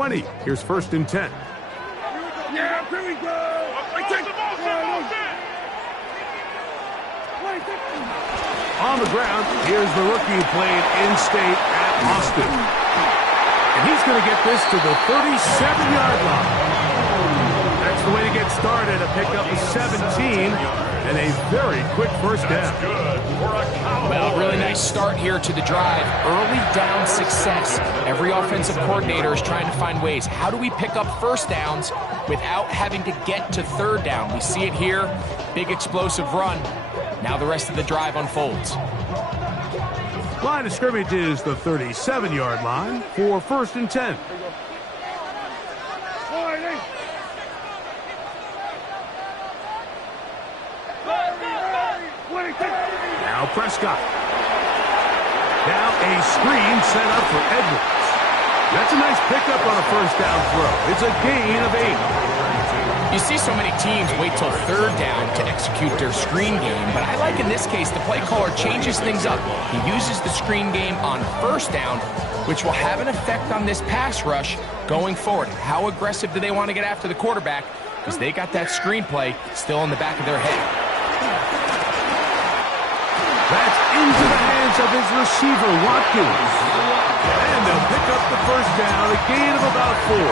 20. Here's 1st and 10. Yeah, here we go. On the ground, here's the rookie who played in-state at Austin. And he's going to get this to the 37-yard line. That's the way to get started, a pickup of 17 and a very quick first down. Well, really nice start here to the drive. Early down success. Every offensive coordinator is trying to find ways. How do we pick up first downs without having to get to third down? We see it here. Big explosive run. Now the rest of the drive unfolds. Line of scrimmage is the 37-yard line for 1st and 10. Now Prescott. Now a screen set up for Edwards. That's a nice pickup on a first down throw. It's a gain of 8. You see so many teams wait till third down to execute their screen game, but I like in this case the play caller changes things up. He uses the screen game on first down, which will have an effect on this pass rush going forward. How aggressive do they want to get after the quarterback? Because they got that screen play still in the back of their head. That's into the hands of his receiver, Watkins. And they'll pick up the first down, a gain of about 4.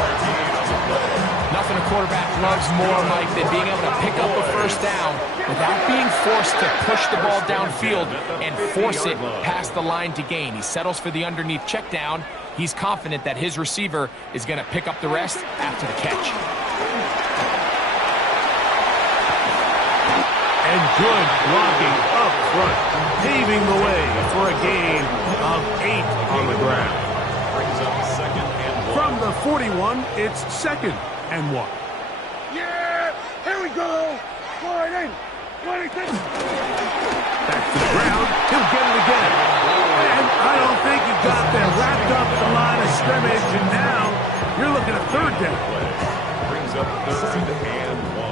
Nothing a quarterback loves more, Mike, than being able to pick up a first down without being forced to push the ball downfield and force it past the line to gain. He settles for the underneath check down. He's confident that his receiver is going to pick up the rest after the catch. And good blocking up front, paving the way for a gain of 8 on the ground. From the 41, it's 2nd and 1. Yeah, here we go. Back to the ground, he'll get it again. And I don't think he got that wrapped up the line of scrimmage, and now you're looking at 3rd down. Brings up 3rd and 1.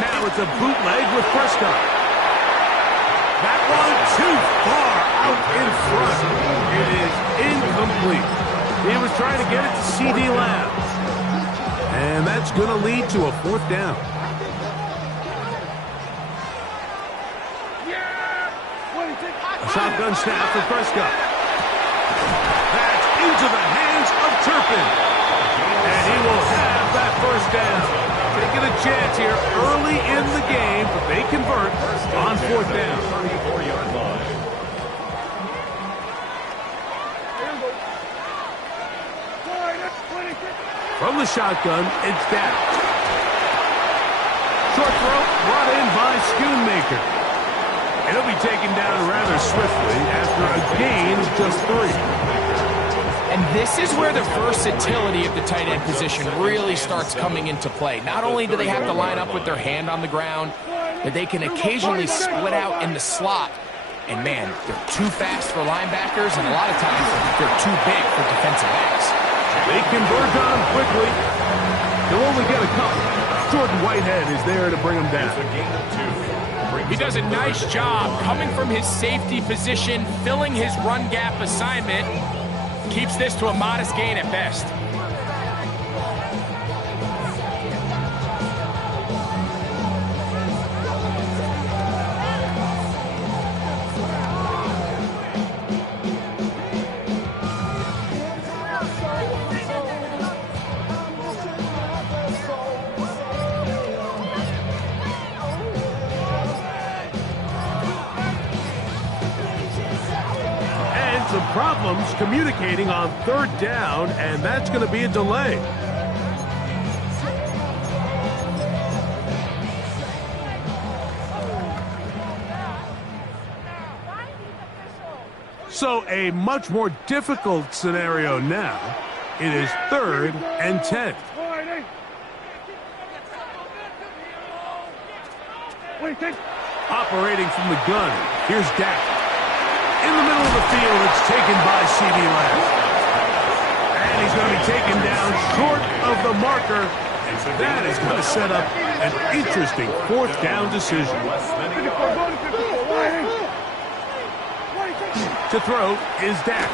Now it's a bootleg with Prescott. That one too far out in front. It is incomplete. He was trying to get it to C.D. Lamb. And that's going to lead to a 4th down. A shotgun snap for Prescott. That's into the hands of Turpin. And he will have that first down. Taking a chance here early in the game, but they convert on 4th down. 34-yard line. From the shotgun, it's down. Short throw brought in by Schoonmaker. It'll be taken down rather swiftly after a gain of just 3. And this is where the versatility of the tight end position really starts coming into play. Not only do they have to line up with their hand on the ground, but they can occasionally split out in the slot. And man, they're too fast for linebackers, and a lot of times they're too big for defensive backs. They converge on him quickly. They'll only get a couple. Jordan Whitehead is there to bring them down. He does a nice job coming from his safety position, filling his run gap assignment. Keeps this to a modest gain at best. Some problems communicating on 3rd down, and that's going to be a delay. So a much more difficult scenario now. It is 3rd and 10. Operating from the gun, here's Dak. In the middle of the field, it's taken by C.D. Lamb. And he's going to be taken down short of the marker. And that is going to set up an interesting 4th down decision. To throw is Dak.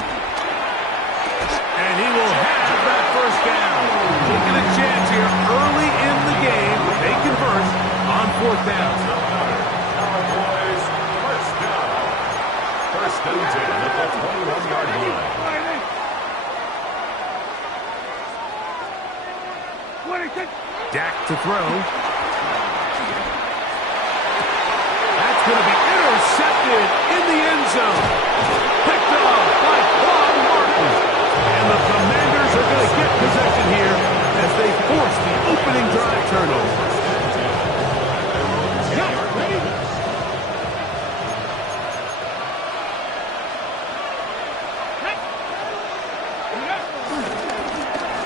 And he will have that first down. Taking a chance here early in the game. They convert on fourth down. Cowboys, first down. First and 10 at the 21-yard line. Dak to throw. That's going to be intercepted in the end zone. Picked off by Juan Martin. And the Commanders are going to get possession here as they force the opening drive turnover.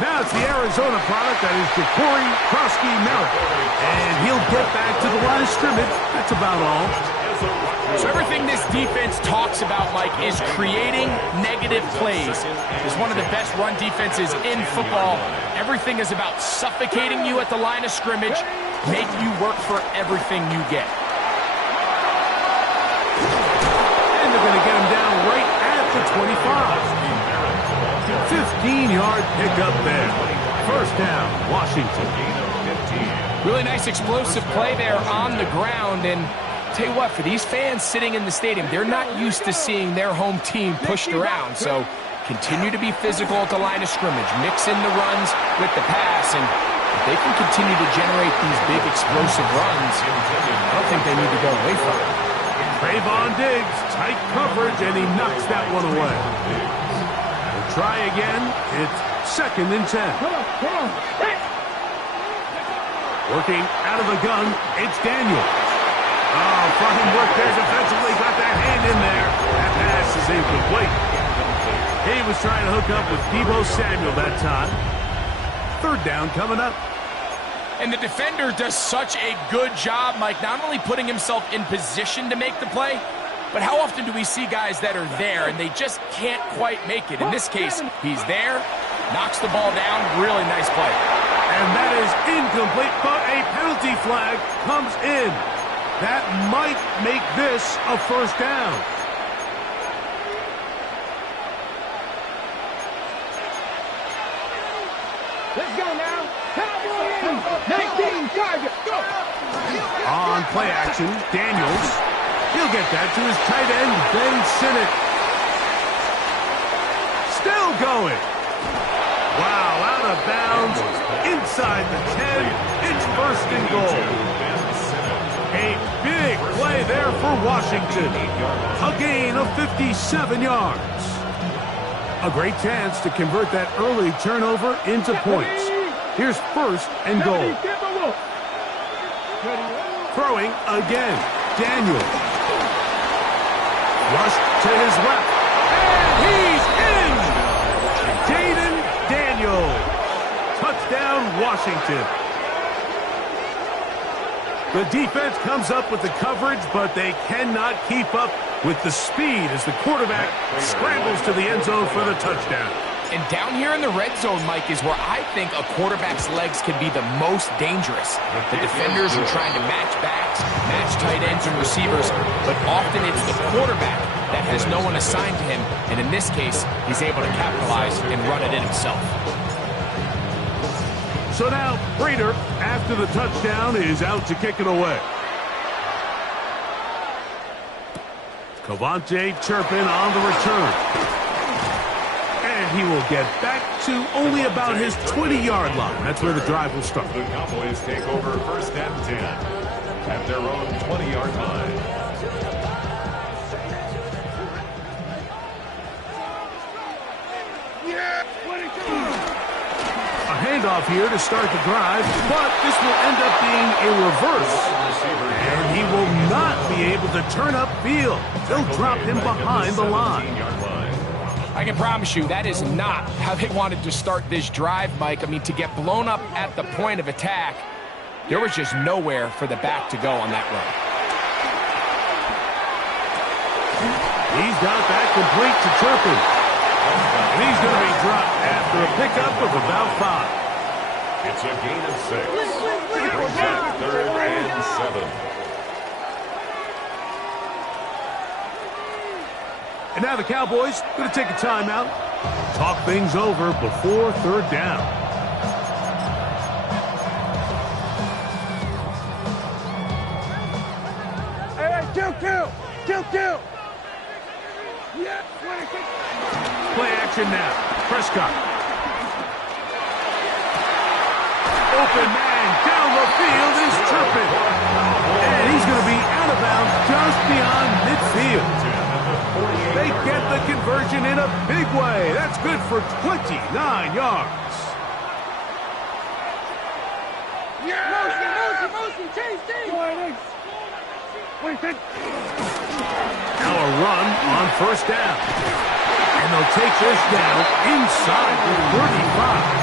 Now it's the Arizona product that is Ja'Cory Krosky-Merritt. And he'll get back to the line of scrimmage. That's about all. So everything this defense talks about, Mike, is creating negative plays. It's one of the best run defenses in football. Everything is about suffocating you at the line of scrimmage, make you work for everything you get. And they're going to get him down right at the 25. 15-yard pickup there. First down, Washington. Really nice explosive play there on the ground. And tell you what, for these fans sitting in the stadium, they're not used to seeing their home team pushed around. So continue to be physical at the line of scrimmage. Mix in the runs with the pass. And if they can continue to generate these big explosive runs, I don't think they need to go away from it. Trayvon Diggs, tight coverage, and he knocks that one away. Try again. It's second and 10. Come on. Working out of the gun, it's Daniel. Oh, fine work there defensively. Got that hand in there. That pass is incomplete. He was trying to hook up with Deebo Samuel that time. Third down coming up. And the defender does such a good job, Mike, not only putting himself in position to make the play, but how often do we see guys that are there and they just can't quite make it? In this case, he's there, knocks the ball down, really nice play. And that is incomplete, but a penalty flag comes in. That might make this a first down. Let's go now. Cowboys. 19 target. Go. On play action, Daniels. He'll get that to his tight end, Ben Sinnott. Still going. Wow, out of bounds, inside the 10. It's first and goal. A big play there for Washington. A gain of 57 yards. A great chance to convert that early turnover into points. Here's first and goal. Throwing again. Daniel. Rushed to his left. And he's in! Jaden Daniel. Touchdown, Washington. The defense comes up with the coverage, but they cannot keep up with the speed as the quarterback scrambles to the end zone for the touchdown. And down here in the red zone, Mike, is where I think a quarterback's legs can be the most dangerous. The defenders are trying to match backs, match tight ends and receivers, but often it's the quarterback that has no one assigned to him, and in this case, he's able to capitalize and run it in himself. So now, Prater, after the touchdown, is out to kick it away. Cavante Turpin on the return. And he will get back to only about his 20-yard line. That's where the drive will start. The Cowboys take over first and 10 at their own 20-yard line. A handoff here to start the drive, but this will end up being a reverse. And he will not be able to turn upfield. They'll drop him behind the line. I can promise you that is not how they wanted to start this drive, Mike. I mean, to get blown up at the point of attack, there was just nowhere for the back to go on that run. He's got that complete to Turpin. And he's going to be dropped after a pickup of about 5. It's a gain of 6. Brings up third and 7. And now the Cowboys going to take a timeout, talk things over before third down. Hey, kill. Yeah, Play action now. Prescott. Open man down the field is Turpin. And he's going to be out of bounds just beyond midfield. They get the conversion in a big way. That's good for 29 yards. Motion, chase, Now a run on first down. And they'll take this down inside the 35.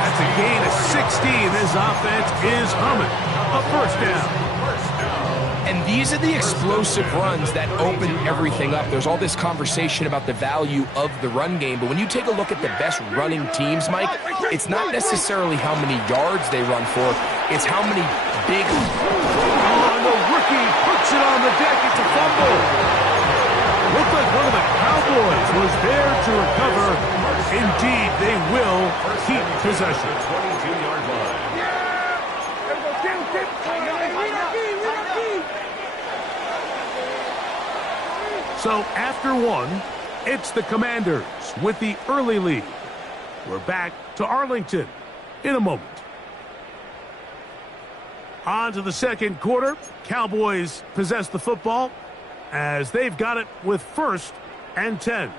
That's a gain of 16. This offense is humming. A first down. And these are the explosive runs that open everything up. There's all this conversation about the value of the run game, but when you take a look at the best running teams, Mike, it's not necessarily how many yards they run for, it's how many big... Oh, the rookie puts it on the deck. It's a fumble. Looked like one of the Cowboys was there to recover. Indeed, they will keep possession. 22-yard line. So after one, it's the Commanders with the early lead. We're back to Arlington in a moment. On to the second quarter. Cowboys possess the football as they've got it with 1st and 10.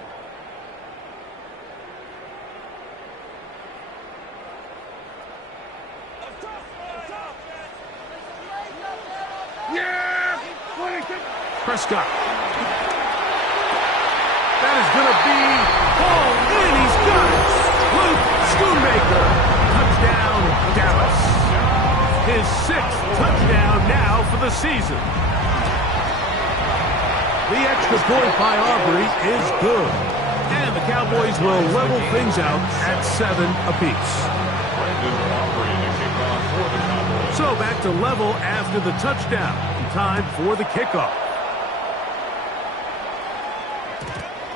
Prescott. That is going to be ball in. He's got it. Luke Schoonmaker. Touchdown, Dallas. His 6th touchdown now for the season. The extra point by Aubrey is good. And the Cowboys will level things out at 7 apiece. So back to level after the touchdown. Time for the kickoff.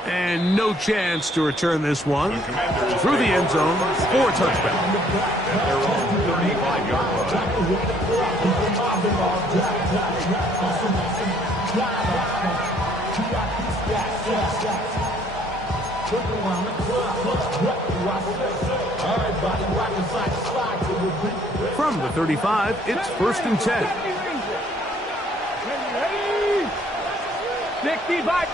And no chance to return this one. Through the end zone for a touchdown. At their own 35-yard line. From the 35, it's 1st and 10. 65.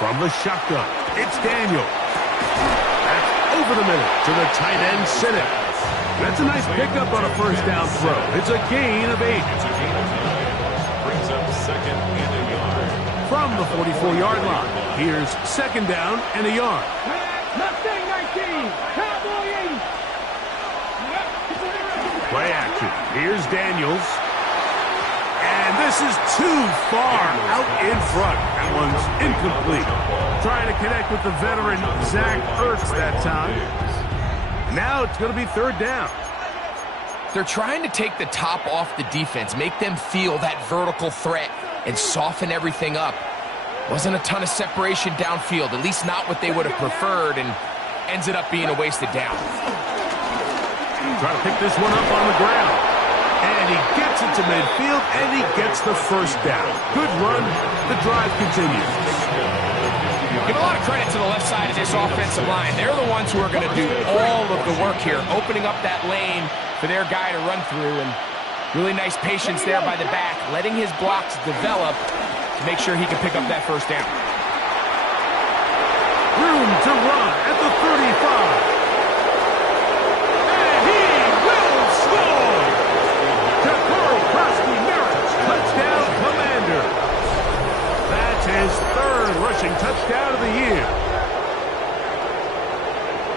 From the shotgun, it's Daniel. That's over the middle to the tight end, Sinnott. That's a nice pickup on a first down throw. It's a gain of 8. It's a gain of 9. Brings up 2nd and a yard. From the 44-yard line, here's 2nd down and a yard. Mustang 19. Cowboy 8. Play action. Here's Daniels. And this is too far out in front. That one's incomplete. Trying to connect with the veteran Zach Ertz that time. Now it's going to be 3rd down. They're trying to take the top off the defense, make them feel that vertical threat, and soften everything up. Wasn't a ton of separation downfield, at least not what they would have preferred, and ends it up being a wasted down. Trying to pick this one up on the ground. And he gets it to midfield, and he gets the 1st down. Good run. The drive continues. Give a lot of credit to the left side of this offensive line. They're the ones who are going to do all of the work here, opening up that lane for their guy to run through. And really nice patience there by the back, letting his blocks develop to make sure he can pick up that 1st down. Room to run at the 35. And he will score! Touchdown, Commander. That's his 3rd rushing touchdown of the year.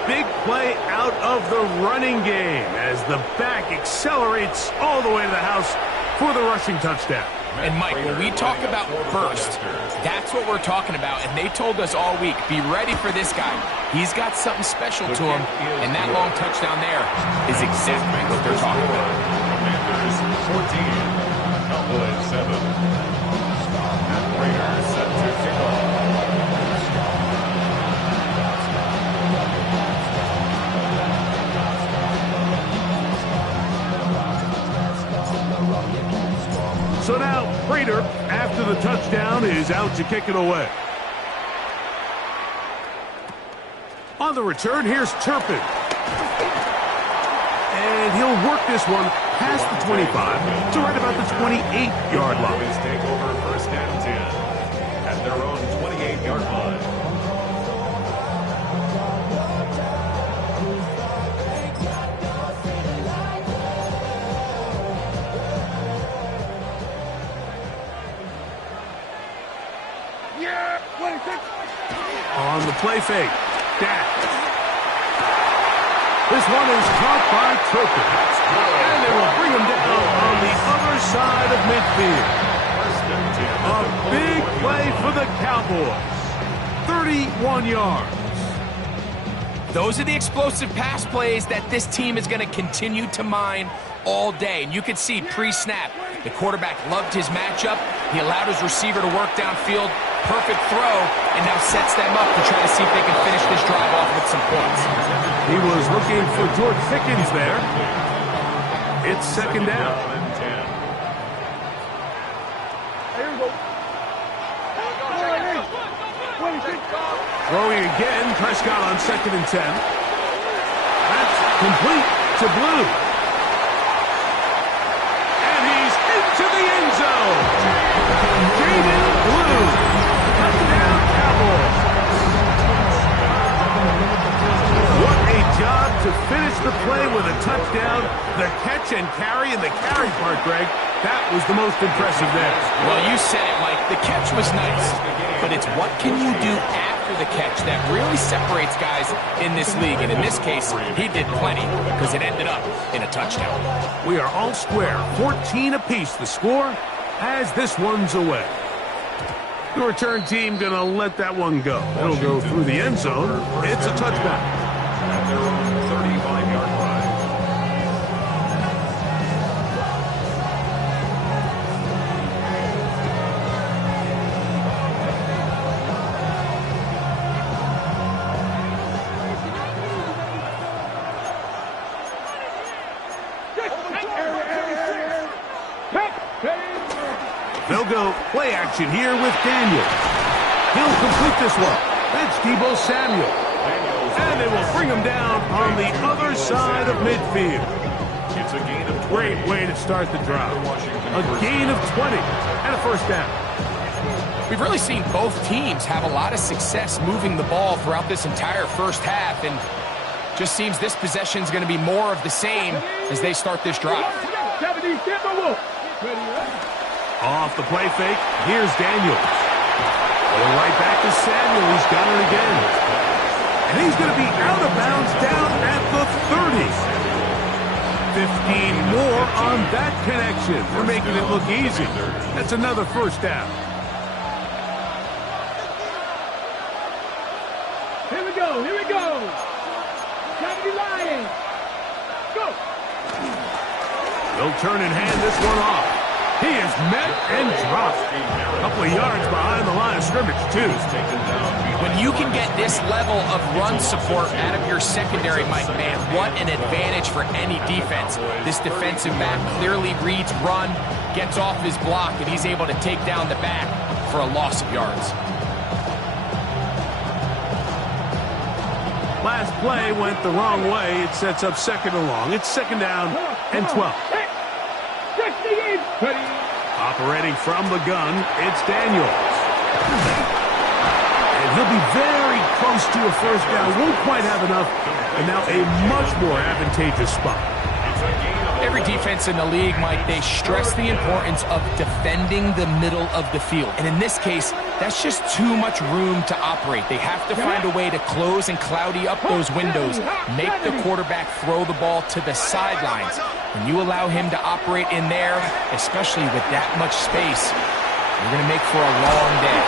Big play out of the running game as the back accelerates all the way to the house for the rushing touchdown. And Mike, when we talk about burst, that's what we're talking about. And they told us all week, be ready for this guy. He's got something special to him. And that long touchdown there is exactly what they're talking about. Commanders 14. Cowboys 7. And Raiders set to kick off. after the touchdown is out to kick it away. On the return, here's Turpin. And he'll work this one past the 25 to right about the 28-yard line. Cowboys take over first down 10 at their own 28-yard line. On the play fake, Dak. This one is caught by Turpin. And they will bring him down on the other side of midfield. A big play for the Cowboys. 31 yards. Those are the explosive pass plays that this team is going to continue to mine all day. And you can see pre-snap, the quarterback loved his matchup. He allowed his receiver to work downfield. Perfect throw, and now sets them up to try to see if they can finish this drive off with some points. He was looking for George Pickens there. It's second down. Throwing again, Prescott on 2nd and 10. That's complete to Blue. And he's into the end zone. David Blue. Touchdown, Cowboys. What a job to finish the play with a touchdown. The catch and carry, and the carry part, Greg, that was the most impressive there. Well, you said it, Mike. The catch was nice, but it's what can you do after the catch that really separates guys in this league. And in this case, he did plenty because it ended up in a touchdown. We are all square, 14 apiece the score as this one's away. The return team going to let that one go. It'll go through the end zone. It's a touchback. At their own 35-yard line. They'll go play action here with Daniel. He'll complete this one. That's Deebo Samuel. And they will bring him down on the other side of midfield. It's a gain of 20. Great way to start the drive. A gain of 20 and a first down. We've really seen both teams have a lot of success moving the ball throughout this entire first half, and just seems this possession is going to be more of the same as they start this drive. Off the play fake, here's Daniels. Going right back to Samuel, he's got it again. And he's going to be out of bounds down at the 30. 15 more on that connection. They're making it look easy. That's another first down. Here we go. Cavalry Lions. Go. They'll turn and hand this one off. He is met and dropped. A couple of yards behind the line of scrimmage, too. When you can get this level of run support out of your secondary, Mike, man, what an advantage for any defense. This defensive back clearly reads run, gets off his block, and he's able to take down the back for a loss of yards. Last play went the wrong way. It sets up second and long. It's second down and 12. Operating from the gun, it's Daniels. And he'll be very close to a first down. Won't quite have enough. And now a much more advantageous spot. Every defense in the league, Mike, they stress the importance of defending the middle of the field. And in this case, that's just too much room to operate. They have to find a way to close and cloudy up those windows, make the quarterback throw the ball to the sidelines. When you allow him to operate in there, especially with that much space, you're going to make for a long day.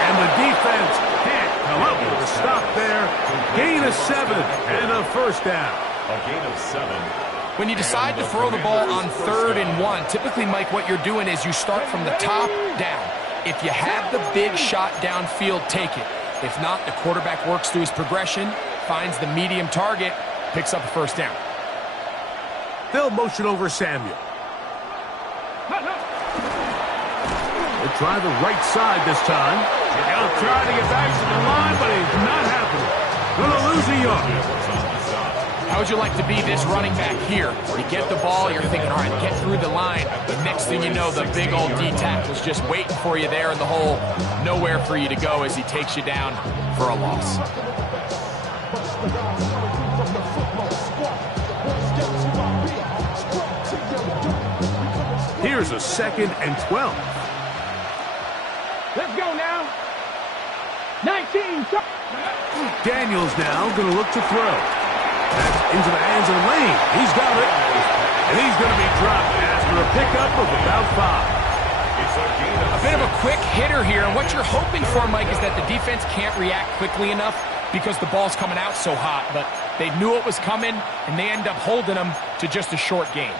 And the defense can't come up with a stop there. Gain of 7 and a first down. A gain of 7. When you decide to throw the ball on 3rd and 1, typically, Mike, what you're doing is you start from the top down. If you have the big shot downfield, take it. If not, the quarterback works through his progression, finds the medium target, picks up a first down. They'll motion over Samuel. The try the right side this time. He'll try to get back to the line, but it's not happening. Gonna lose a yard. How would you like to be this running back here? You get the ball, you're thinking, all right, get through the line. The next thing you know, the big old D-tackle's just waiting for you there in the hole. Nowhere for you to go as he takes you down for a loss. Here's a 2nd and 12. Let's go now. 19. Daniels now going to look to throw. That's into the hands of Lane. He's got it. And he's going to be dropped after a pickup of about 5. A bit of a quick hitter here, and what you're hoping for, Mike, is that the defense can't react quickly enough because the ball's coming out so hot, but they knew it was coming, and they end up holding them to just a short gain.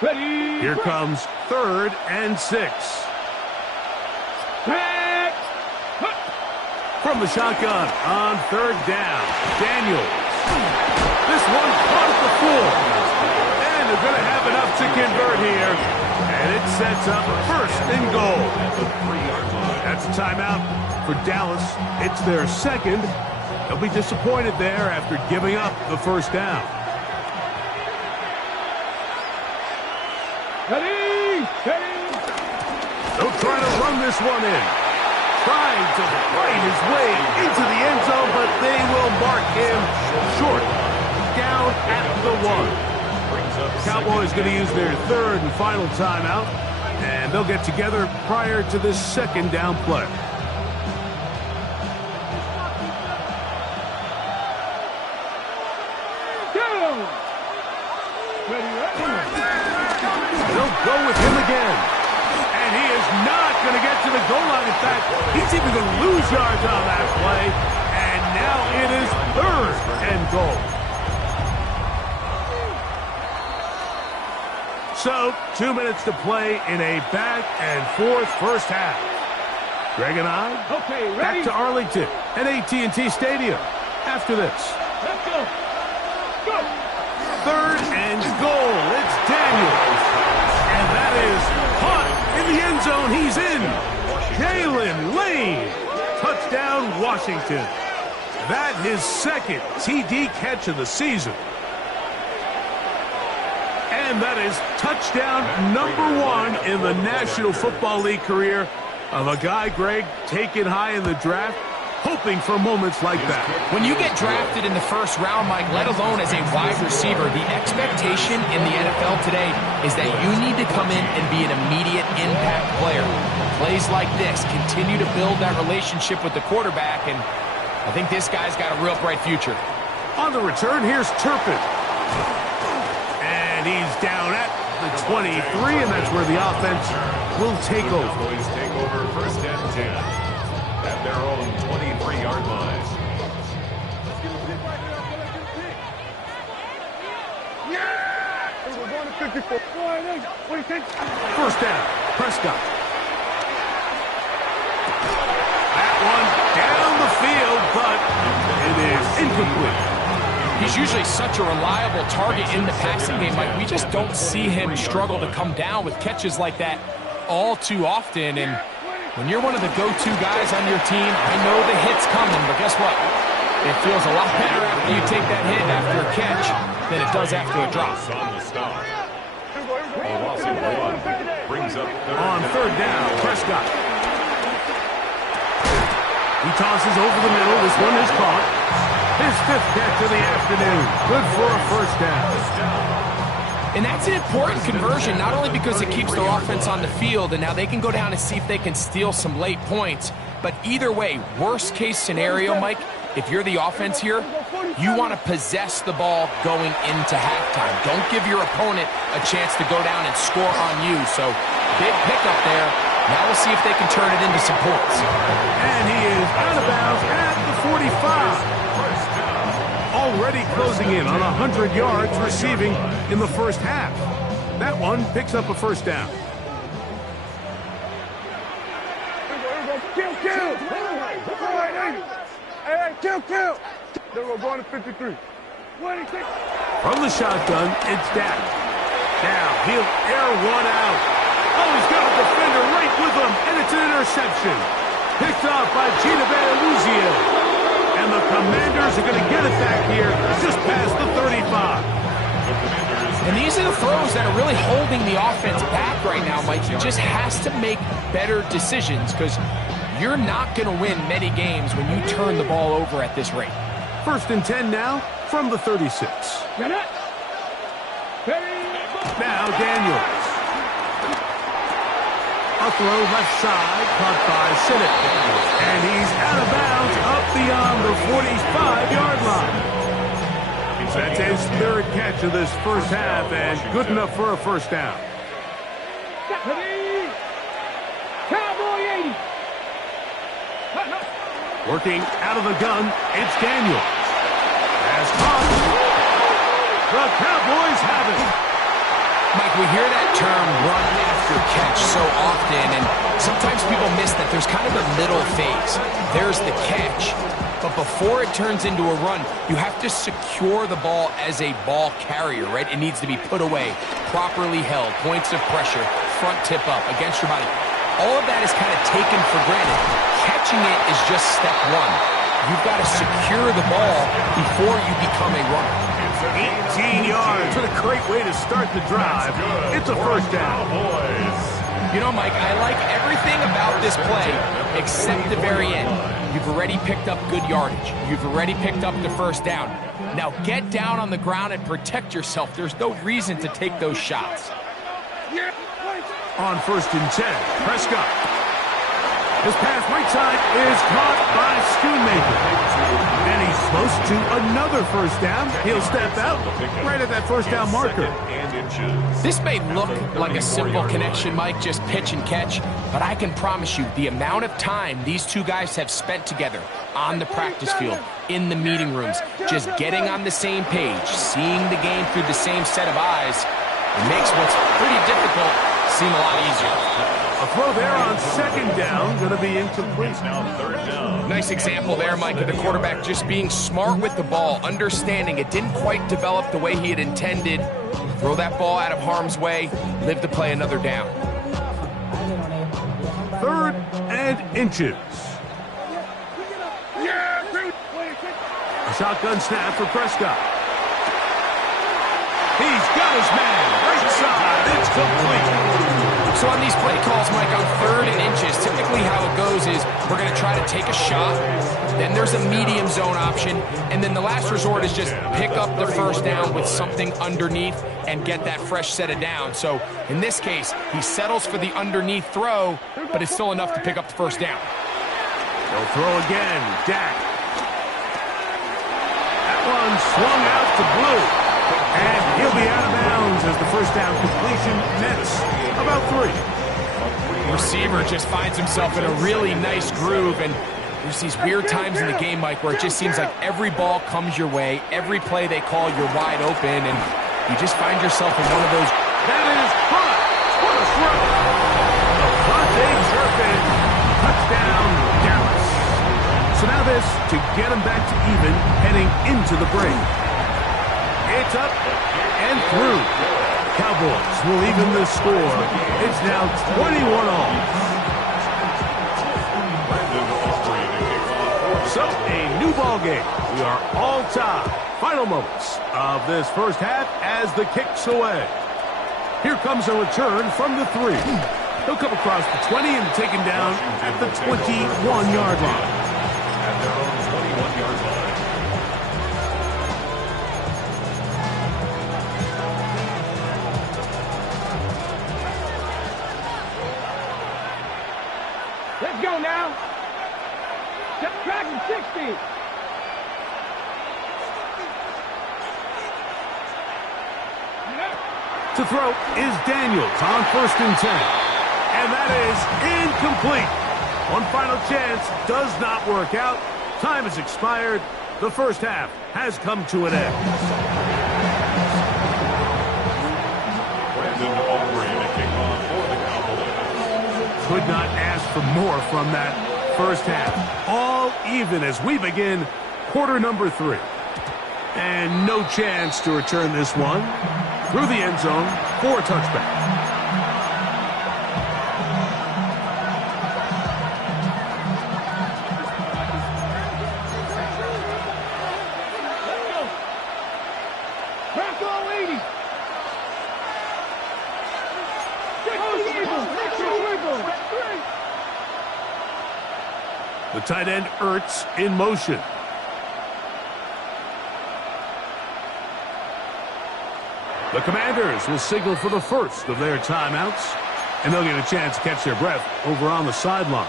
Ready. Here comes 3rd and 6. Back. From the shotgun on 3rd down. Daniels. This one caught at the 4. And they're going to have enough to convert here. And it sets up 1st and goal. That's a timeout for Dallas. It's their 2nd. They'll be disappointed there after giving up the 1st down. Ready. Ready. They'll try to run this one in. Trying to fight his way into the end zone, but they will mark him short. Down at the 1. Cowboys going to use their 3rd and final timeout, and they'll get together prior to this 2nd down play. Go. Ready. They'll go with him again. And he is not going to get to the goal line. In fact, he's even going to lose yards on that play. And now it is 3rd and goal. So, 2 minutes to play in a back-and-forth first half. Greg and I, Okay, ready. back to Arlington at AT&T Stadium after this. Let's go. Go. 3rd and goal. It's Daniels. And that is caught in the end zone. He's in. Jalen Lane. Touchdown, Washington. That his 2nd TD catch of the season. And that is touchdown number 1 in the National Football League career of a guy, Greg, taken high in the draft, hoping for moments like that. When you get drafted in the 1st round, Mike, let alone as a wide receiver, the expectation in the NFL today is that you need to come in and be an immediate impact player. Plays like this continue to build that relationship with the quarterback, and I think this guy's got a real bright future. On the return, here's Turpin. And he's down at the 23, and that's where the offense will take over. Cowboys take over 1st and 10 at their own 23-yard line. We're going to 54. What do you think? 1st down, Prescott. That one down the field, but it is incomplete. He's usually such a reliable target in the passing game, Mike. We just don't see him struggle to come down with catches like that all too often. And when you're one of the go-to guys on your team, I know the hit's coming, but guess what? It feels a lot better after you take that hit after a catch than it does after a drop. On the stop. A loss of 1 brings up 3rd On 3rd down, Prescott. He tosses over the middle. This one is caught. His 5th catch of the afternoon. Good for a 1st down. And that's an important conversion, not only because it keeps their offense on the field, and now they can go down and see if they can steal some late points. But either way, worst case scenario, Mike, if you're the offense here, you want to possess the ball going into halftime. Don't give your opponent a chance to go down and score on you. So big pickup there. Now we'll see if they can turn it into some points. And he is out of bounds at the 45. Already closing in on 100 yards receiving in the 1st half. That one picks up a 1st down. Hey, kill. Then we're going to 53. 26. From the shotgun, it's Dak. Now he'll air one out. Oh, he's got a defender right with him, and it's an interception. Picked off by Gina Luzio. And the Commanders are going to get it back here just past the 35. And these are the throws that are really holding the offense back right now, Mike. He just has to make better decisions because you're not going to win many games when you turn the ball over at this rate. 1st and 10 now from the 36. Now Daniels. A throw left side, caught by Sinnott. And he's out of bounds up beyond the 45-yard line. That's his 3rd catch of this first half and good enough for a first down. Cowboy 80. Working out of the gun, it's Daniels. As caught. The Cowboys have it. Mike, we hear that term run after catch so often, and sometimes people miss that there's kind of a middle phase. There's the catch, but before it turns into a run, you have to secure the ball as a ball carrier, right? It needs to be put away, properly held, points of pressure, front tip up, against your body. All of that is kind of taken for granted. Catching it is just step one. You've got to secure the ball before you become a runner. 18 yards. What a great way to start the drive. It's a first down. You know, Mike, I like everything about this play except the very end. You've already picked up good yardage. You've already picked up the first down. Now get down on the ground and protect yourself. There's no reason to take those shots. On 1st and 10, Prescott. His pass right side is caught by Schoonmaker. And he's close to another first down. He'll step out right at that first down marker. This may look like a simple connection, Mike, just pitch and catch, but I can promise you the amount of time these two guys have spent together on the practice field, in the meeting rooms, just getting on the same page, seeing the game through the same set of eyes, it makes what's pretty difficult seem a lot easier. A throw there on 2nd down, going to be incomplete. Now 3rd down. Nice example there, Mike, of the quarterback just being smart with the ball, understanding it didn't quite develop the way he had intended. Throw that ball out of harm's way, live to play another down. 3rd and inches. A shotgun snap for Prescott. He's got his man. Right side. It's complete. So on these play calls, Mike, on 3rd and inches, typically how it goes is we're going to try to take a shot, then there's a medium zone option, and then the last resort is just pick up the first down with something underneath and get that fresh set of downs. So in this case, he settles for the underneath throw, but it's still enough to pick up the first down. They'll throw again. Dak. That one swung out to Blue. And he'll be out of bounds as the first down completion nets about 3. Receiver just finds himself in a really nice groove, and there's these weird times in the game, Mike, where it just seems like every ball comes your way, every play they call, you're wide open, and you just find yourself in one of those. That is caught. What a throw. Devontae Turpin. Touchdown, Dallas. So now this to get him back to even heading into the break. It's up and through. Cowboys will even the score. It's now 21-all. So, a new ball game. We are all tied. Final moments of this first half as the kick's away. Here comes a return from the 3. He'll come across the 20 and take him down at the 21-yard line. At their own 21-yard line. Let's go now. Track and 60. To throw is Daniels on 1st and 10. And that is incomplete. One final chance does not work out. Time has expired. The first half has come to an end. Kickoff for the Cowboys. Could not ask for more from that first half. All even as we begin quarter number 3. And no chance to return this one through the end zone for a touchback. The tight end, Ertz, in motion. The Commanders will signal for the first of their timeouts, and they'll get a chance to catch their breath over on the sideline.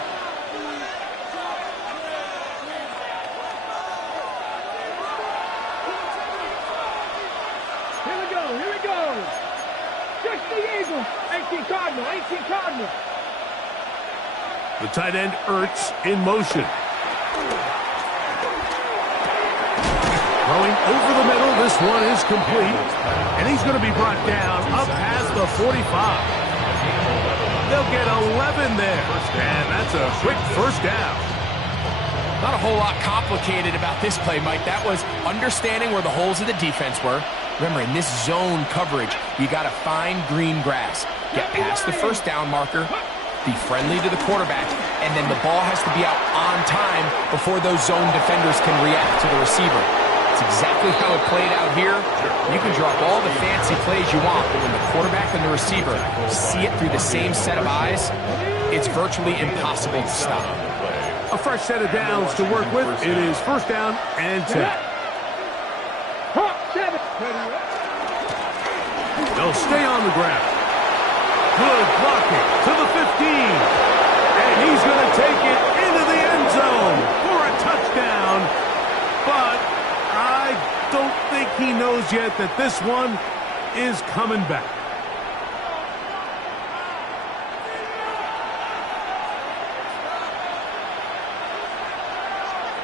Here we go, here we go. 60 Eagles, 18 Cardinal, 18 Cardinal. The tight end, Ertz, in motion. Throwing over the middle, this one is complete. And he's going to be brought down up past the 45. They'll get 11 there. And that's a quick first down. Not a whole lot complicated about this play, Mike. That was understanding where the holes of the defense were. Remember, in this zone coverage, you got to find green grass. Get past the first down marker. Be friendly to the quarterback, and then the ball has to be out on time before those zone defenders can react to the receiver. It's exactly how it played out here. You can drop all the fancy plays you want, but when the quarterback and the receiver see it through the same set of eyes, it's virtually impossible to stop. A fresh set of downs to work with. It is first down and 10. They'll stay on the ground. Good blocking to the 15. And he's going to take it into the end zone for a touchdown. But I don't think he knows yet that this one is coming back.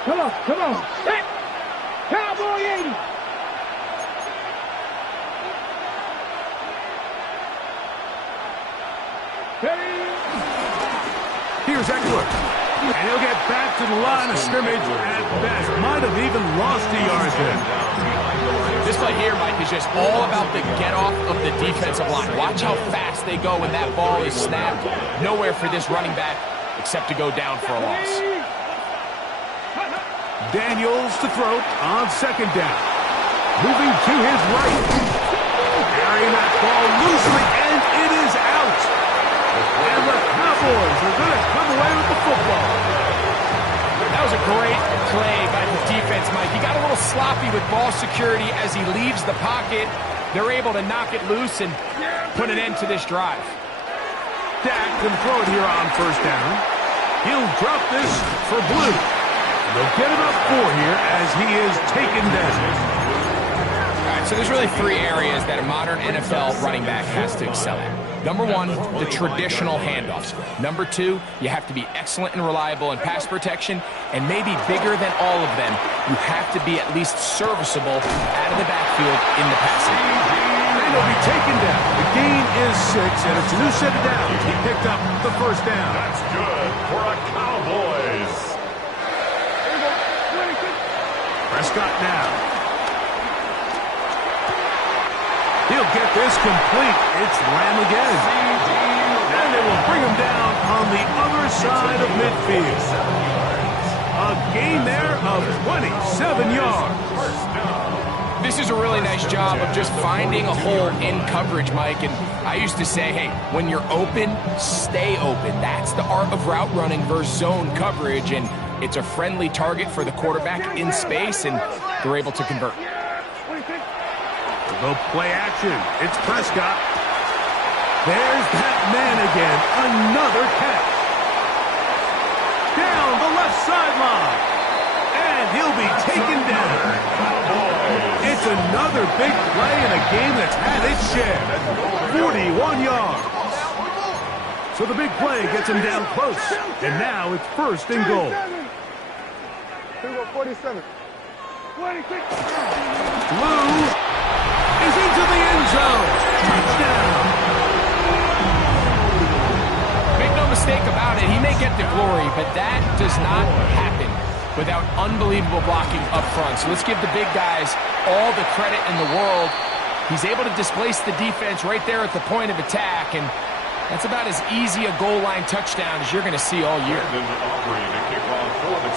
Come on, come on. Hey. Cowboy 80. Here's Eckler. And he'll get back to the line of scrimmage at best. Might have even lost a yard there. This play here, Mike, is just all about the get-off of the defensive line. Watch how fast they go when that ball is snapped. Nowhere for this running back except to go down for a loss. Daniels to throw on second down. Moving to his right. Carrying that ball loosely, and it is out. And the Cowboys are going to come away with the football. That was a great play by the defense, Mike. He got a little sloppy with ball security as he leaves the pocket. They're able to knock it loose and put an end to this drive. Dak can throw it here on first down. He'll drop this for Blue. They'll get about 4 here as he is taken down. All right, so there's really 3 areas that a modern NFL running back has to excel at. Number 1, the traditional handoffs. Number 2, you have to be excellent and reliable in pass protection, and maybe bigger than all of them, you have to be at least serviceable out of the backfield in the passing game. And he'll be taken down. The gain is 6, and it's a new set of downs. He picked up the first down. That's good for a Cowboys. Prescott now. He'll get this complete. It's Lamb again. And they will bring him down on the other side of midfield. A gain there of 27 yards. This is a really nice job of just finding a hole in coverage, Mike. And I used to say, hey, when you're open, stay open. That's the art of route running versus zone coverage. And it's a friendly target for the quarterback in space, and they're able to convert. They'll play action. It's Prescott. There's that man again. Another catch. Down the left sideline. And he'll be taken down. It's another big play in a game that's had its share. 41 yards. So the big play gets him down close. And now it's first and goal. 47. Blue is into the end zone. Touchdown. Make no mistake about it, he may get the glory, but that does without unbelievable blocking up front. So let's give the big guys all the credit in the world. He's able to displace the defense right there at the point of attack, and that's about as easy a goal line touchdown as you're going to see all year.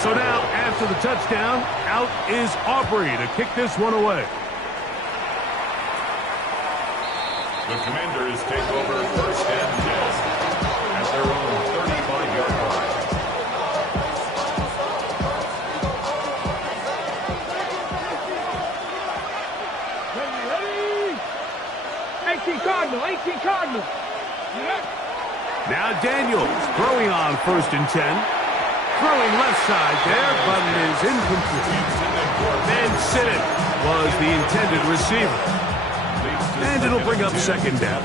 So now, after the touchdown, out is Aubrey to kick this one away. The Commanders take over 1st and 10 at their own 35-yard line. Ready? 18 Cardinal, 18 Cardinal. Now Daniels throwing on 1st and 10. Throwing left side there, but it is incomplete. Van Sinnen was the intended receiver. And it'll bring up 2nd down.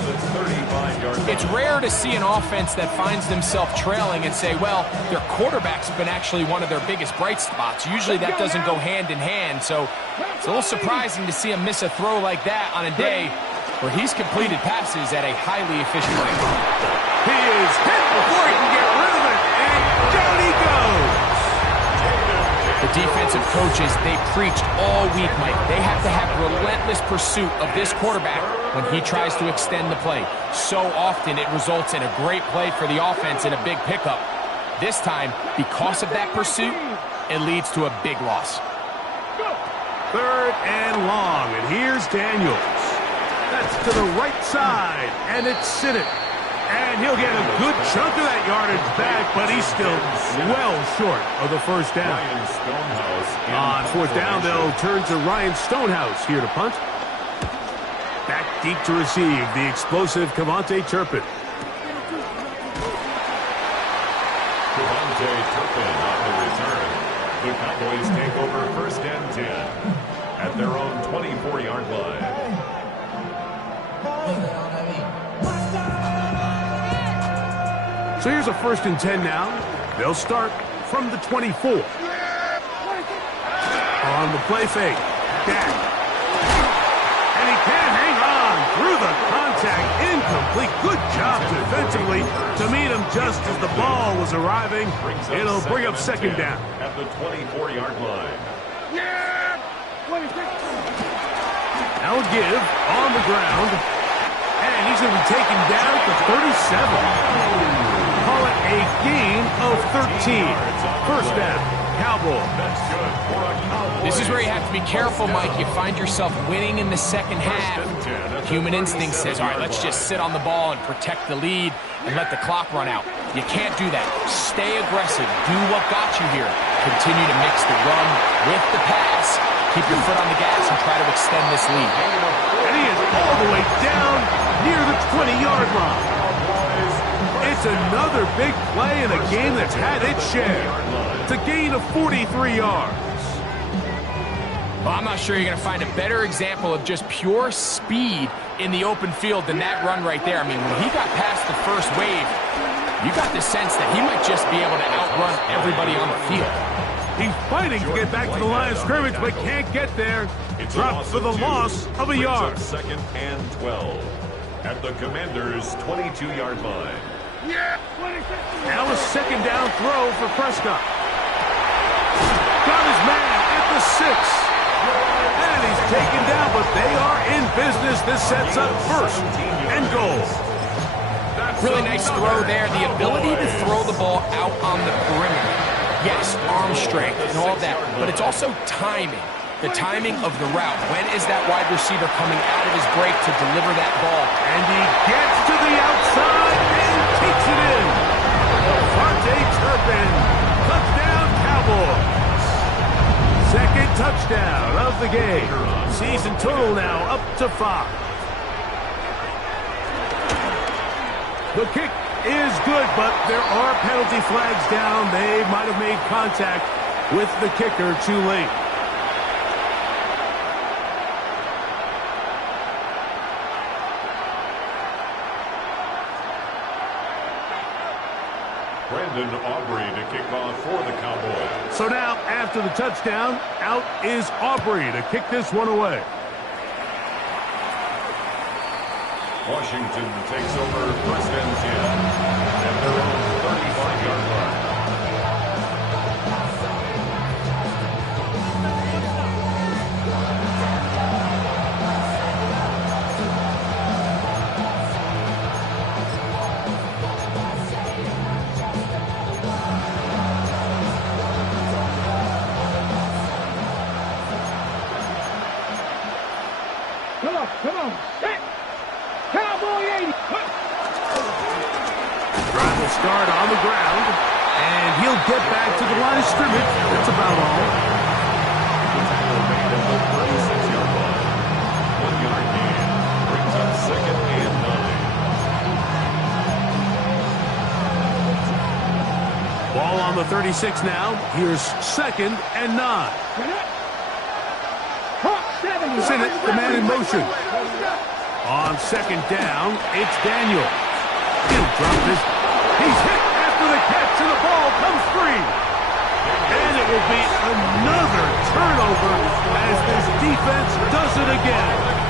It's rare to see an offense that finds themselves trailing and say, well, their quarterback's been actually one of their biggest bright spots. Usually that doesn't go hand in hand, so it's a little surprising to see him miss a throw like that on a day where he's completed passes at a highly efficient rate. He is hit before he can get rid of it, and down he goes. The defensive coaches, they preached all week, Mike. They have to have relentless pursuit of this quarterback when he tries to extend the play. So often it results in a great play for the offense and a big pickup. This time, because of that pursuit, it leads to a big loss. 3rd and long, and here's Daniels. That's to the right side, and it's Sinnott. And he'll get a good chunk of that yardage back, but he's still well short of the 1st down. On 4th down, they'll turn to Ryan Stonehouse here to punt. Back deep to receive the explosive Kevontae Turpin. Kevontae Turpin on the return. The Cowboys take over 1st and 10 at their own 24-yard line. So here's a 1st and 10 now. They'll start from the 24. On the play fake. Dak. And he can't hang on through the contact. Incomplete. Good job defensively to meet him just as the ball was arriving. It'll bring up 2nd down. At the 24-yard line. Now a give on the ground. And he's going to be taken down to 37. Call it a gain of 13. 1st down, Cowboys. This is where you have to be careful, Mike. You find yourself winning in the 2nd half. Human instinct says, all right, let's just sit on the ball and protect the lead and let the clock run out. You can't do that. Stay aggressive. Do what got you here. Continue to mix the run with the pass. Keep your foot on the gas and try to extend this lead. And he is all the way down near the 20-yard line. It's another big play in a game that's had its share. It's a gain of 43 yards. Well, I'm not sure you're going to find a better example of just pure speed in the open field than that run right there. I mean, when he got past the first wave, you got the sense that he might just be able to outrun everybody on the field. He's fighting to get back to the line of scrimmage, but can't get there. Dropped for the loss of a yard. 2nd and 12 at the Commanders' 22-yard line. Now a 2nd down throw for Prescott. Got his man at the 6. And he's taken down, but they are in business. This sets up 1st and goal. Really nice throw there. The ability to throw the ball out on the perimeter. Yes, arm strength and all that, but it's also timing. The timing of the route. When is that wide receiver coming out of his break to deliver that ball? And he gets to the outside and takes it in. Kevontae Turpin. Touchdown, Cowboys. 2nd touchdown of the game. Season total now up to 5. The kick is good, but there are penalty flags down. They might have made contact with the kicker too late. Brandon Aubrey to kick off for the Cowboys. So now, after the touchdown, out is Aubrey to kick this one away. Washington takes over 1st and 10 at their own 35-yard line. Drive will start on the ground, and he'll get back to the line of scrimmage. That's about all. The tackle made at the 36-yard line. 1-yard gain brings up 2nd and 9. Ball on the 36 now. Here's 2nd and 9. Sinnott, the man in motion. On 2nd down, it's Daniel. He'll drop this. He's hit after the catch, and the ball comes free. And it will be another turnover as this defense does it again.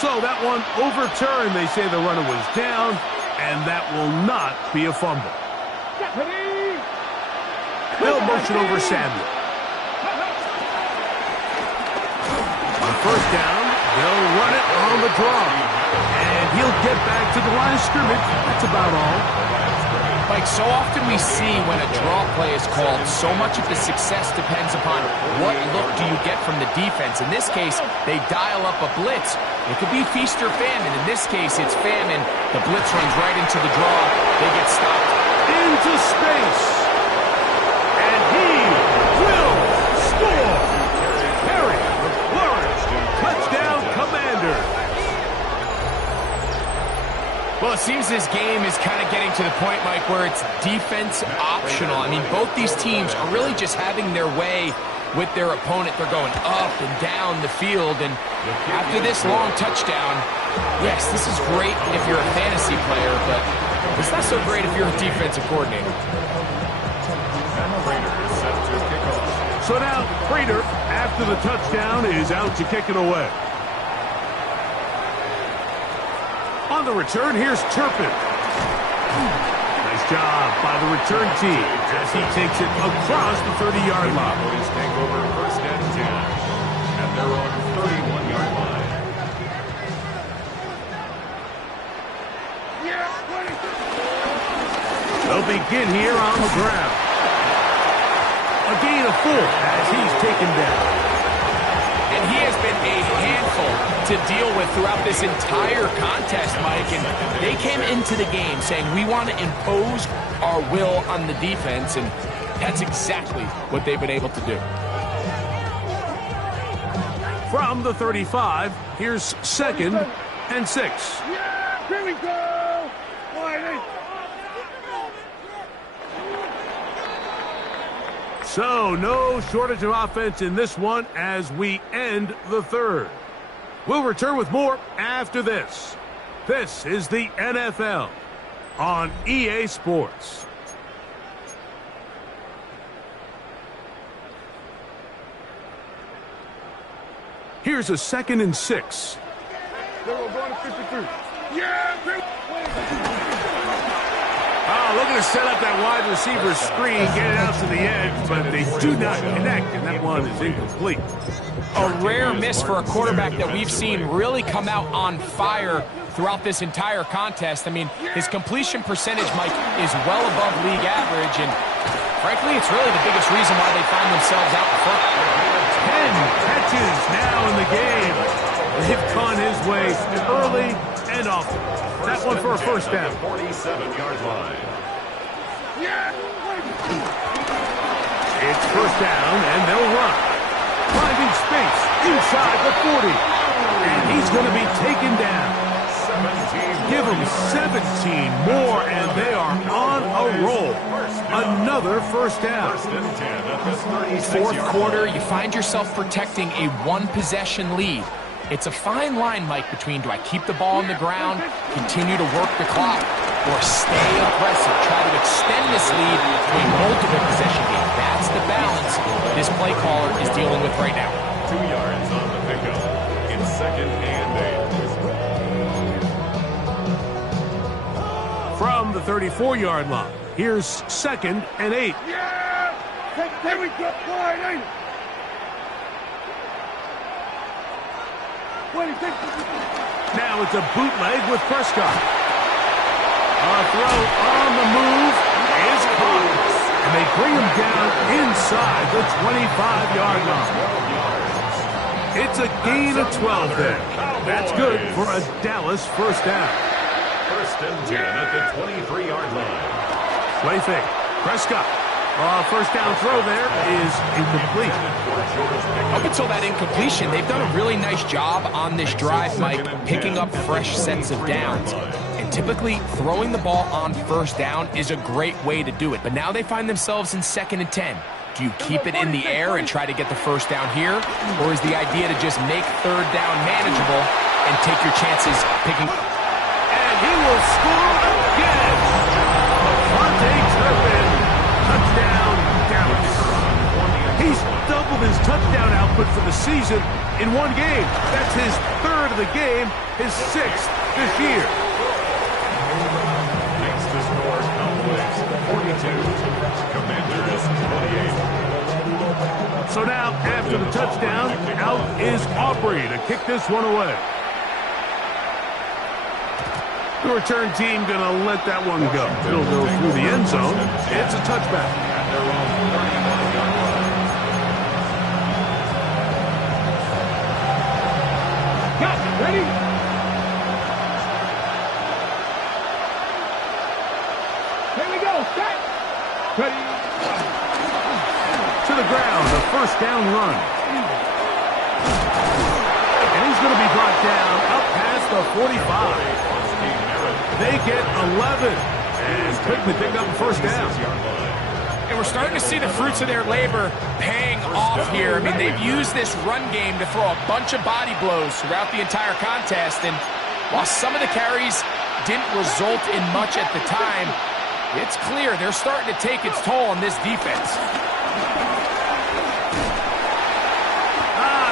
So that one overturned. They say the runner was down, and that will not be a fumble. They'll motion over Samuel. On 1st down, they'll run it on the draw. And he'll get back to the line of scrimmage. That's about all. Like, so often we see when a draw play is called, so much of the success depends upon what look do you get from the defense. In this case, they dial up a blitz. It could be feast or famine. In this case, it's famine. The blitz runs right into the draw. They get stopped. Into space. And he will score. Harry Lawrence, touchdown Commanders. Well, it seems this game is kind of getting to the point, Mike, where it's defense optional. I mean, both these teams are really just having their way with their opponent. They're going up and down the field, and after this long touchdown, yes, this is great if you're a fantasy player, but it's not so great if you're a defensive coordinator. So now, Prater, after the touchdown, is out to kick it away. On the return, here's Turpin. Nice job by the return team as he takes it across the 30-yard line. Boys take over 1st and 10 at their own 31-yard line. They'll begin here on the ground. A gain of 4 as he's taken down. And he has been a handful to deal with throughout this entire contest, Mike. And they came into the game saying, we want to impose our will on the defense, and that's exactly what they've been able to do. From the 35, here's 2nd and 6. Yeah, here we go. So, no shortage of offense in this one as we end the 3rd. We'll return with more after this. This is the NFL on EA Sports. Here's a 2nd and 6. Oh, looking to set up that wide receiver screen, get it out to the edge, but they do not connect, and that one is incomplete. A rare miss for a quarterback that we've seen really come out on fire throughout this entire contest. I mean, his completion percentage, Mike, is well above league average, and frankly, it's really the biggest reason why they find themselves out in front. 10 catches now in the game. They've gone his way early and often. That one for a 1st down. 47-yard line. It's 1st down, and they'll run. Finding space inside the 40. And he's going to be taken down. 17. Give them 17 more, and they are on a roll. Another 1st down. 1st and 10 at the 36-yard 4th quarter, you find yourself protecting a one-possession lead. It's a fine line, Mike, between do I keep the ball on the ground, continue to work the clock, or stay aggressive, try to extend this lead to a multiple possession game. That's the balance this play caller is dealing with right now. 2 yards on the pickup. It's 2nd and 8. From the 34-yard line, here's 2nd and 8. Yeah! There we go! Wide eight! Now it's a bootleg with Prescott. A throw on the move is caught. And they bring him down inside the 25-yard line. It's a gain of 12 there. That's good for a Dallas first down. First and 10 at the 23-yard line. Play fake. Prescott. First down throw there is incomplete. Up until that incompletion, they've done a really nice job on this drive, Mike, picking up fresh sets of downs. And typically, throwing the ball on first down is a great way to do it. But now they find themselves in 2nd and 10. Do you keep it in the air and try to get the first down here? Or is the idea to just make third down manageable and take your chances picking? And he will score again. Touchdown, Dallas. He's doubled his touchdown output for the season in one game. That's his 3rd of the game, his 6th this year. Next to score, Cowboys 42, Commanders 28. So now, after the touchdown, out is Aubrey to kick this one away. The return team going to let that one go. It'll go through the end zone. It's a touchback. At their own 31-yard line. Got it. Ready? Here we go. Set. Ready. To the ground, a first down run. And he's going to be brought down up past the 45. They get 11 and quickly pick up the first down. And we're starting to see the fruits of their labor paying off here. I mean, they've used this run game to throw a bunch of body blows throughout the entire contest. And while some of the carries didn't result in much at the time, it's clear they're starting to take its toll on this defense.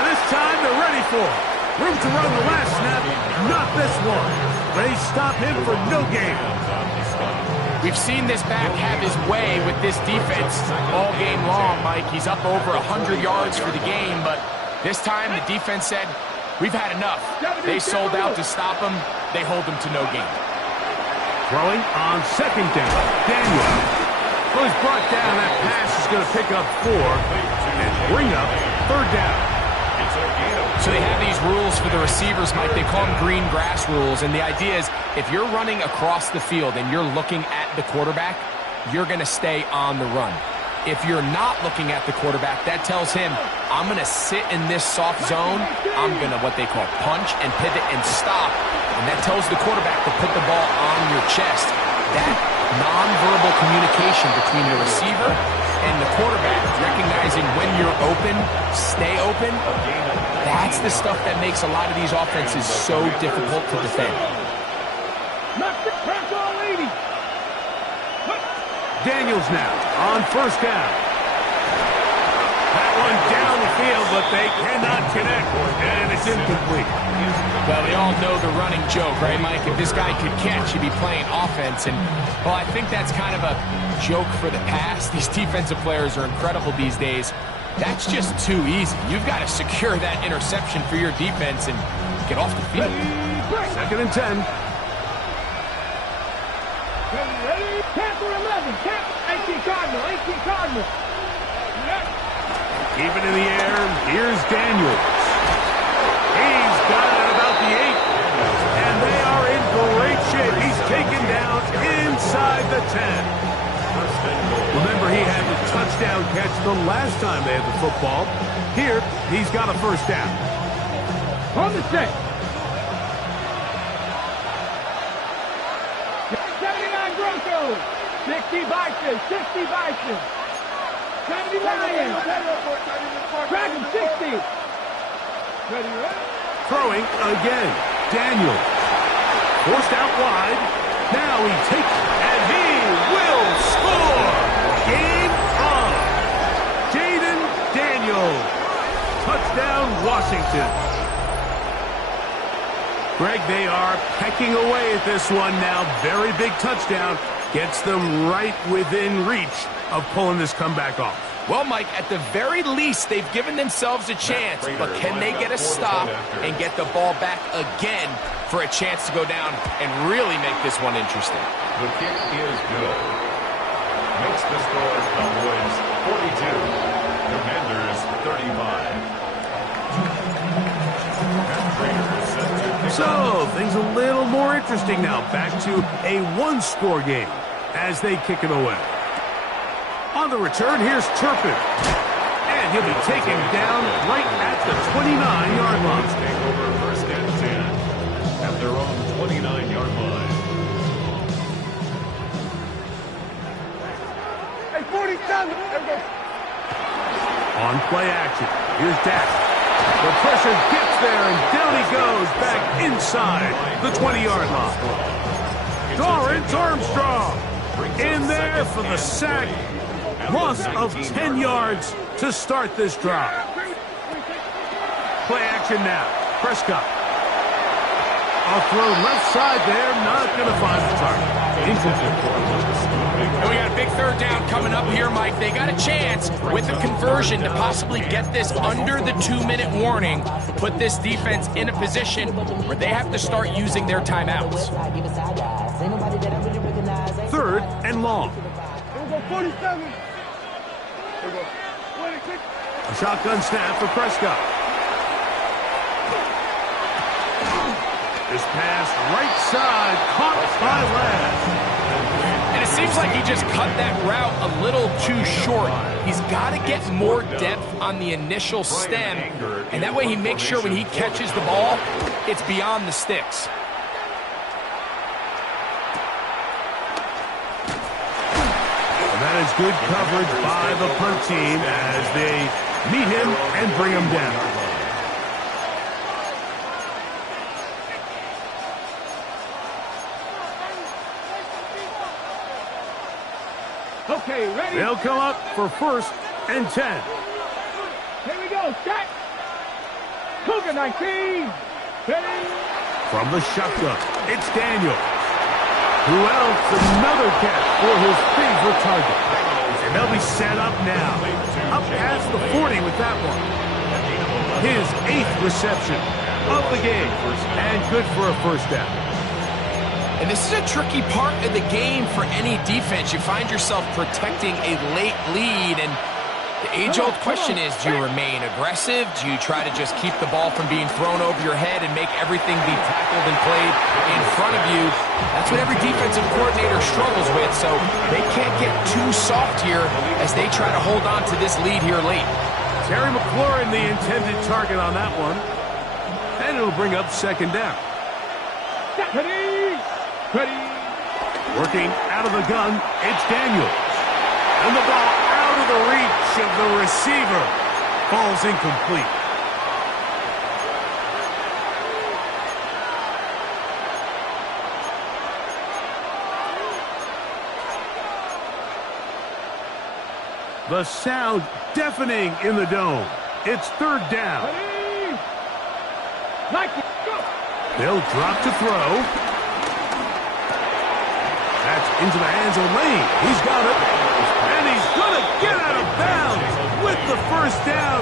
This time they're ready for it. Room to run the last snap, not this one. They stop him for no gain. We've seen this back have his way with this defense all game long, Mike. He's up over 100 yards for the game, but this time the defense said, we've had enough. They sold out to stop him. They hold him to no gain. Throwing on 2nd down. Daniel. Well, he's brought down. That pass is going to pick up 4 and bring up 3rd down. So they have these rules for the receivers, Mike. They call them green grass rules. And the idea is if you're running across the field and you're looking at the quarterback, you're going to stay on the run. If you're not looking at the quarterback, that tells him, I'm going to sit in this soft zone. I'm going to what they call punch and pivot and stop. And that tells the quarterback to put the ball on your chest. That nonverbal communication between the receiver and the quarterback, recognizing when you're open, stay open, that's the stuff that makes a lot of these offenses so difficult to defend. Daniels now on first down. That one down the field, but they cannot connect, and it's incomplete. Well, we all know the running joke, right, Mike? If this guy could catch, he'd be playing offense. And, well, I think that's kind of a joke for the past. These defensive players are incredible these days. That's just too easy. You've got to secure that interception for your defense and get off the field. 2nd and 10. Ready? Tampa 11. 18 Cardinal. 18 Cardinal. Keep it in the air. Here's Daniels. He's got it at about the 8. And they are in great shape. He's taken down inside the 10. Remember, he had the touchdown catch the last time they had the football. Here, he's got a first down. On the 6. 79 Broncos. 60 Bison. 60 Bison. 70 Lions. Dragon 60. Ready, ready? Throwing again. Daniel. Forced out wide. Now he takes it, and he will score. Game on. Jaden Daniels. Touchdown, Washington. Greg, they are pecking away at this one now. Very big touchdown. Gets them right within reach of pulling this comeback off. Well, Mike, at the very least, they've given themselves a chance, but can they get a stop and get the ball back again for a chance to go down and really make this one interesting? The kick is good. Makes the score Cowboys 42, Commanders 35. So, things a little more interesting now. Back to a one-score game as they kick it away. On the return, here's Turpin. And he'll be taken down right at the 29-yard line. Take over first and 10 at their own 29-yard line. Hey, 47. On play action, here's Dak. The pressure gets there, and down he goes back inside the 20-yard line. Lawrence Armstrong in there for the sack. Loss of 10 yards to start this drive. Play action now. Prescott. I'll throw left side there. Not going to find the target. Incomplete. And we got a big third down coming up here, Mike. They got a chance with a conversion to possibly get this under the 2-minute warning, put this defense in a position where they have to start using their timeouts. Third and long. Here we go, 47. Here we go. 26. A shotgun snap for Prescott. This pass right side caught by Ladd. And it seems like he just cut that route a little too short. He's got to get more depth on the initial stem, and that way he makes sure when he catches the ball, it's beyond the sticks. And that is good coverage by the punt team as they meet him and bring him down. Okay, ready? They'll come up for first and 10. Here we go, set. Cougar 19. Ready? From the shotgun, it's Daniel. Who else? Another catch for his favorite target. And they'll be set up now. Up past the 40 with that one. His 8th reception of the game. And good for a first down. And this is a tricky part of the game for any defense. You find yourself protecting a late lead, and the age-old question is, do you remain aggressive? Do you try to just keep the ball from being thrown over your head and make everything be tackled and played in front of you? That's what every defensive coordinator struggles with, so they can't get too soft here as they try to hold on to this lead here late. Terry McLaurin, the intended target on that one. And it'll bring up second down. Ready? Ready? Working out of the gun, it's Daniels. And the ball out of the reach of the receiver. Falls incomplete. The sound deafening in the dome. It's third down. Ready? Like it. Go. They'll drop to throw. That's into the hands of Lane. He's got it. And he's going to get out of bounds with the first down.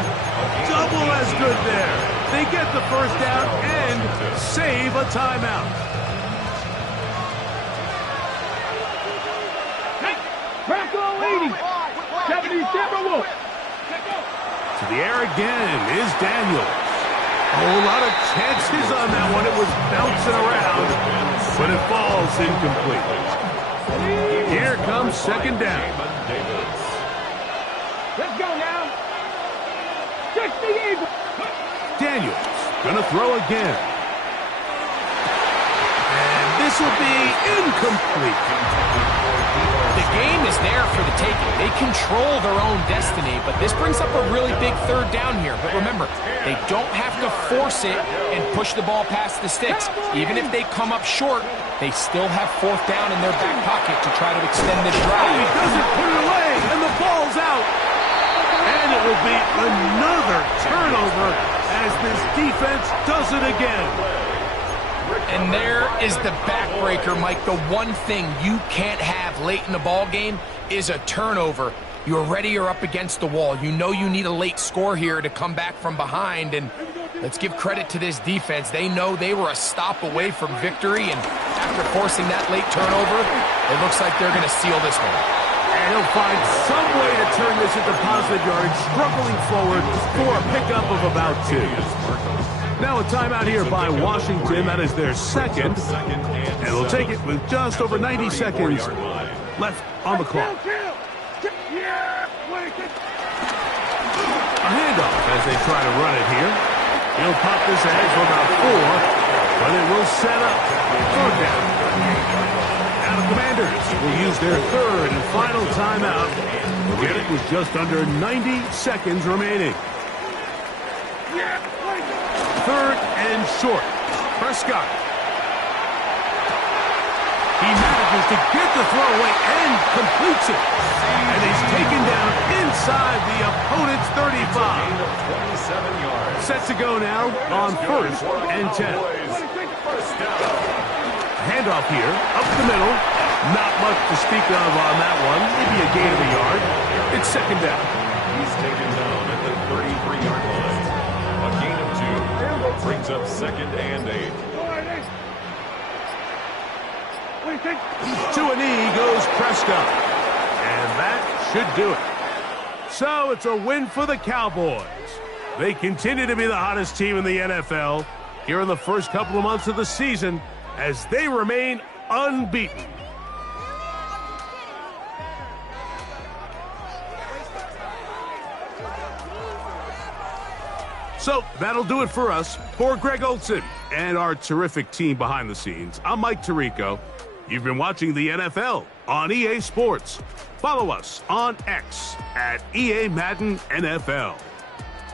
Double as good there. They get the first down and save a timeout. Hey, Crackle 80. 70 Timberwolves. To the air again is Daniels. A whole lot of chances on that one. It was bouncing around, but it falls incomplete. Here comes second down. Let's go now. 60 Eagles. Daniels gonna throw again. And this will be incomplete. The game is there for the taking. They control their own destiny, but this brings up a really big third down here. But remember, they don't have to force it and push the ball past the sticks. Even if they come up short, they still have fourth down in their back pocket to try to extend this drive. He doesn't put it away, and the ball's out. And it will be another turnover as this defense does it again. And there is the backbreaker, Mike. The one thing you can't have late in the ball game is a turnover. You're ready or up against the wall. You know you need a late score here to come back from behind, and let's give credit to this defense. They know they were a stop away from victory, and after forcing that late turnover, it looks like they're going to seal this one. And he'll find some way to turn this into positive yardage, struggling forward for a pickup of about 2. Now a timeout here by Washington. That is their second. And they'll take it with just over 90 seconds left on the clock. A handoff as they try to run it here. He'll pop this ahead for about 4, but it will set up third down. Now the Commanders will use their third and final timeout. They'll get it with just under 90 seconds remaining. Third and short. Prescott. He manages to get the throw away and completes it. And he's taken down inside the opponent's 35. 27 yards. Set to go now on first and 10. Handoff here, up the middle. Not much to speak of on that one. Maybe a gain of a yard. It's second down. He's taken down at the 33-yard line. A gain of 2 brings up second and 8. To a knee goes Prescott. And that should do it. So it's a win for the Cowboys. They continue to be the hottest team in the NFL here in the first couple of months of the season as they remain unbeaten. So that'll do it for us. For Greg Olson and our terrific team behind the scenes, I'm Mike Tirico. You've been watching the NFL on EA Sports. Follow us on X at EA Madden NFL.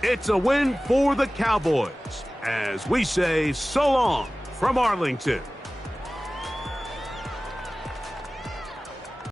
It's a win for the Cowboys as we say so long from Arlington.